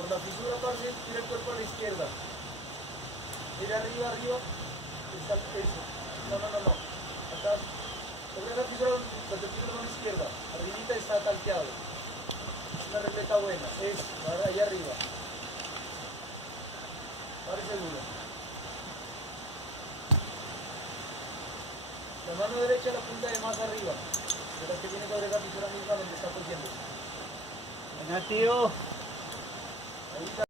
Por la fisura, parce, tira el cuerpo a la izquierda. Mira arriba, arriba. Está el peso. No. Acá. Sobre esa fisura, los de a la izquierda. Arribita está talqueado. Una regleta buena. Ahora ahí arriba. Pare seguro. La mano derecha la punta de más arriba. De la que tiene sobre esa fisura misma donde está cosiendo. Venga, tío. Ahí está.